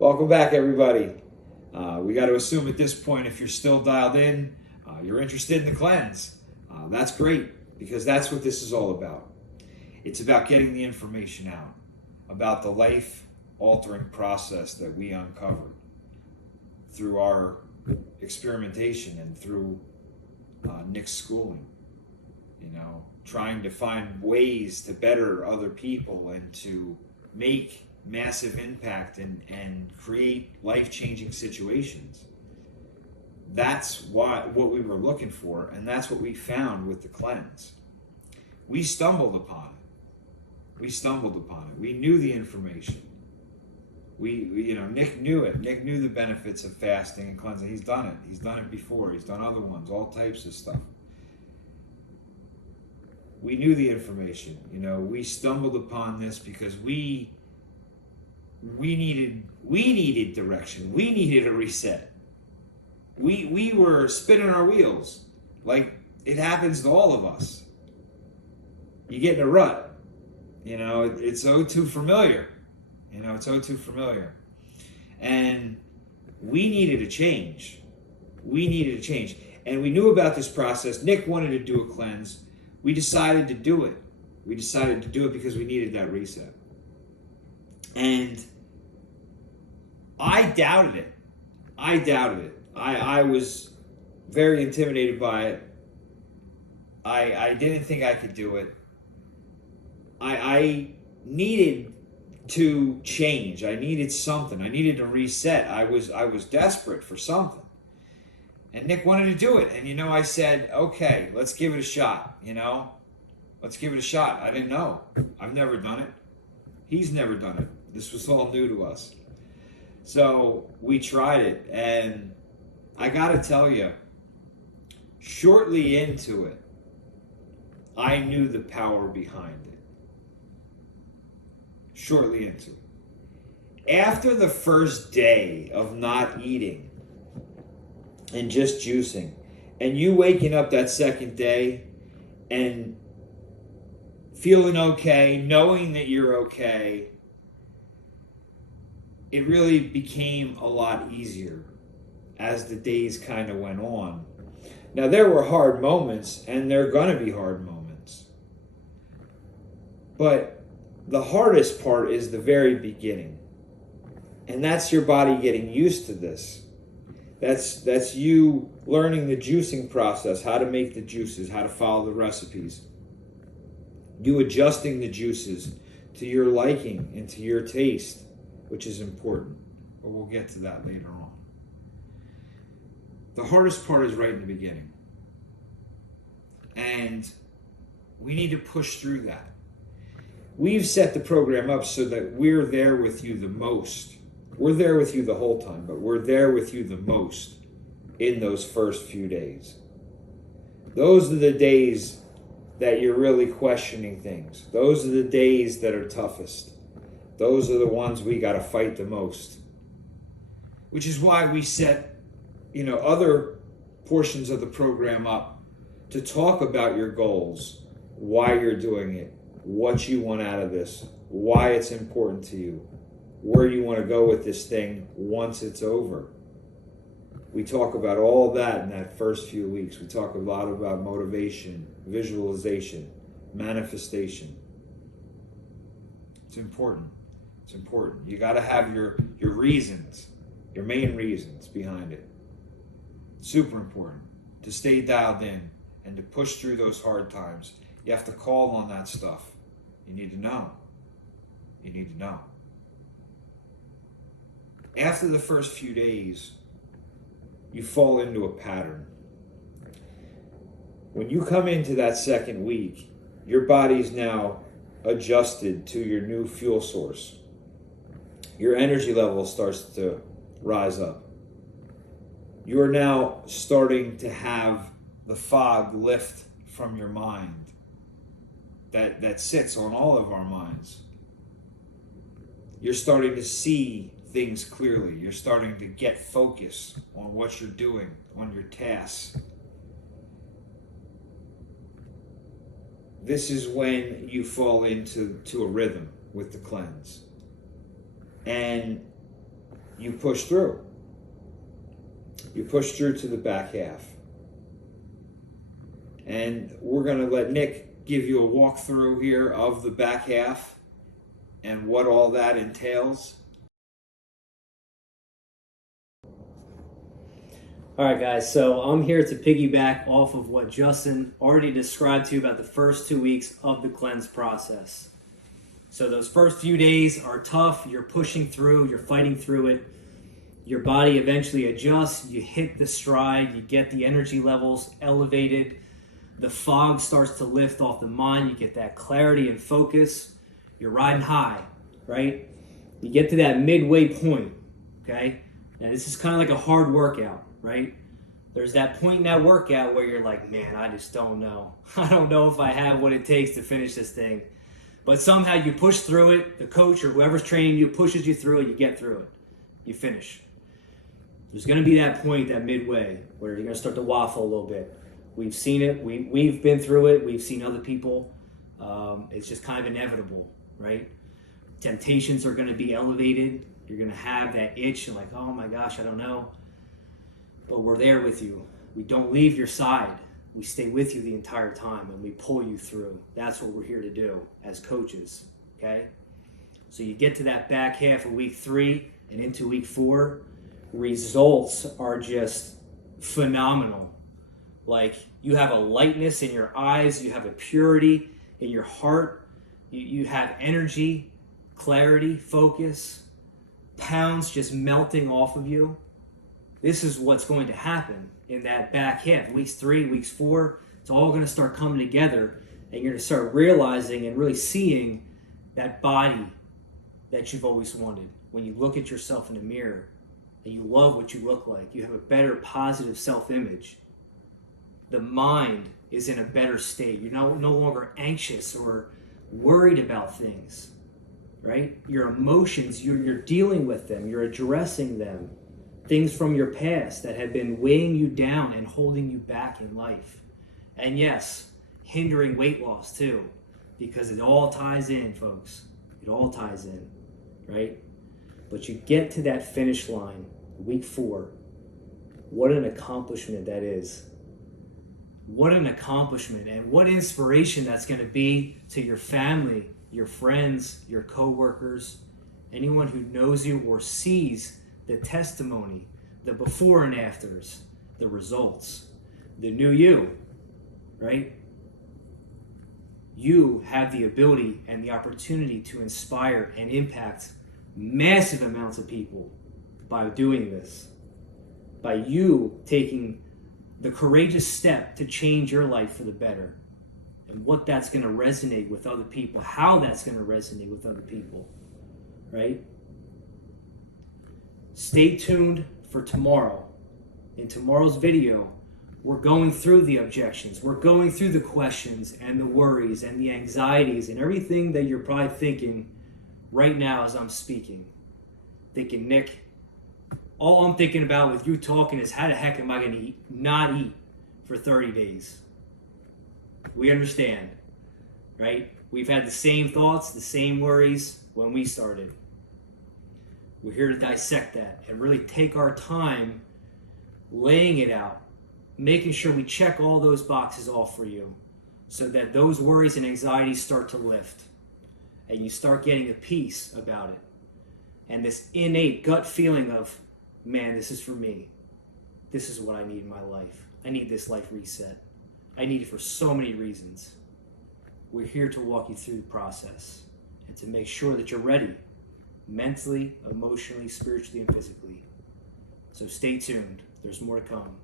Welcome back, everybody. We got to assume at this point, if you're still dialed in, you're interested in the cleanse. That's great, because that's what this is all about. It's about getting the information out about the life-altering process that we uncovered through our experimentation and through Nick's schooling. You know, trying to find ways to better other people and to make massive impact and create life-changing situations. That's what we were looking for, and that's what we found with the cleanse. We stumbled upon it. We knew the information. Nick knew it. Nick knew the benefits of fasting and cleansing. He's done it. He's done it before. He's done other ones, all types of stuff. We knew the information. We stumbled upon this because we needed direction. We needed a reset. We were spinning our wheels. Like it happens to all of us. You get in a rut. It's oh too familiar. It's oh too familiar. And we needed a change. And we knew about this process. Nick wanted to do a cleanse. We decided to do it. Because we needed that reset. And I doubted it. I was very intimidated by it. I didn't think I could do it. I needed to change. I needed something. I needed to reset. I was desperate for something. And Nick wanted to do it. And I said, okay, let's give it a shot. Let's give it a shot. I didn't know. I've never done it. He's never done it. This was all new to us. So we tried it, and I gotta tell you, shortly into it, I knew the power behind it. Shortly into it. After the first day of not eating and just juicing, and you waking up that second day and feeling okay, knowing that you're okay, it really became a lot easier as the days kind of went on. Now, there were hard moments, and there are going to be hard moments. But the hardest part is the very beginning. And that's your body getting used to this. That's you learning the juicing process, how to make the juices, how to follow the recipes. You adjusting the juices to your liking and to your taste, which is important, but we'll get to that later on. The hardest part is right in the beginning. And we need to push through that. We've set the program up so that we're there with you the most. We're there with you the whole time, but we're there with you the most in those first few days. Those are the days that you're really questioning things. Those are the days that are toughest. Those are the ones we got to fight the most. Which is why we set, other portions of the program up to talk about your goals, why you're doing it, what you want out of this, why it's important to you, where you want to go with this thing once it's over. We talk about all that in that first few weeks. We talk a lot about motivation, visualization, manifestation. It's important. It's important. You got to have your reasons, your main reasons behind it. Super important to stay dialed in and to push through those hard times. You have to call on that stuff. You need to know. After the first few days, you fall into a pattern. When you come into that second week, your body's now adjusted to your new fuel source. Your energy level starts to rise up. You are now starting to have the fog lift from your mind that sits on all of our minds. You're starting to see things clearly. You're starting to get focus on what you're doing, on your tasks. This is when you fall into a rhythm with the cleanse. And you push through. You push through to the back half. And we're going to let Nick give you a walkthrough here of the back half and what all that entails. All right, guys, so I'm here to piggyback off of what Justin already described to you about the first 2 weeks of the cleanse process. So those first few days are tough. You're pushing through, you're fighting through it. Your body eventually adjusts, you hit the stride, you get the energy levels elevated, the fog starts to lift off the mind, you get that clarity and focus, you're riding high, right? You get to that midway point, okay? Now this is kind of like a hard workout, right? There's that point in that workout where you're like, man, I just don't know. I don't know if I have what it takes to finish this thing. But somehow you push through it, the coach or whoever's training you pushes you through it, you get through it, you finish. There's going to be that point, that midway, where you're going to start to waffle a little bit. We've seen it. We've been through it. We've seen other people. It's just kind of inevitable, right? Temptations are going to be elevated. You're going to have that itch and like, oh my gosh, I don't know. But we're there with you. We don't leave your side. We stay with you the entire time and we pull you through. That's what we're here to do as coaches, okay? So you get to that back half of week 3 and into week 4. Results are just phenomenal. Like you have a lightness in your eyes, you have a purity in your heart, you have energy, clarity, focus, pounds just melting off of you. This is what's going to happen in that back half. Weeks 3, weeks 4, it's all going to start coming together and you're going to start realizing and really seeing that body that you've always wanted. When you look at yourself in the mirror, and you love what you look like. You have a better positive self-image. The mind is in a better state. You're no longer anxious or worried about things, right? Your emotions, you're dealing with them. You're addressing them. Things from your past that have been weighing you down and holding you back in life. And yes, hindering weight loss too, because it all ties in, folks. It all ties in, right? But you get to that finish line, week 4. What an accomplishment that is. What an accomplishment and what inspiration that's going to be to your family, your friends, your coworkers, anyone who knows you or sees the testimony, the before and afters, the results, the new you, right? You have the ability and the opportunity to inspire and impact massive amounts of people by doing this, by you taking the courageous step to change your life for the better, and what that's going to resonate with other people, how that's going to resonate with other people, right? Stay tuned for tomorrow. In tomorrow's video, we're going through the objections, we're going through the questions and the worries and the anxieties and everything that you're probably thinking right now as I'm speaking. Thinking, Nick, all I'm thinking about with you talking is how the heck am I going to not eat for 30 days? We understand, right? We've had the same thoughts, the same worries when we started. We're here to dissect that and really take our time laying it out, making sure we check all those boxes off for you so that those worries and anxieties start to lift. And you start getting a peace about it. And this innate gut feeling of, man, this is for me. This is what I need in my life. I need this life reset. I need it for so many reasons. We're here to walk you through the process and to make sure that you're ready, mentally, emotionally, spiritually, and physically. So stay tuned. There's more to come.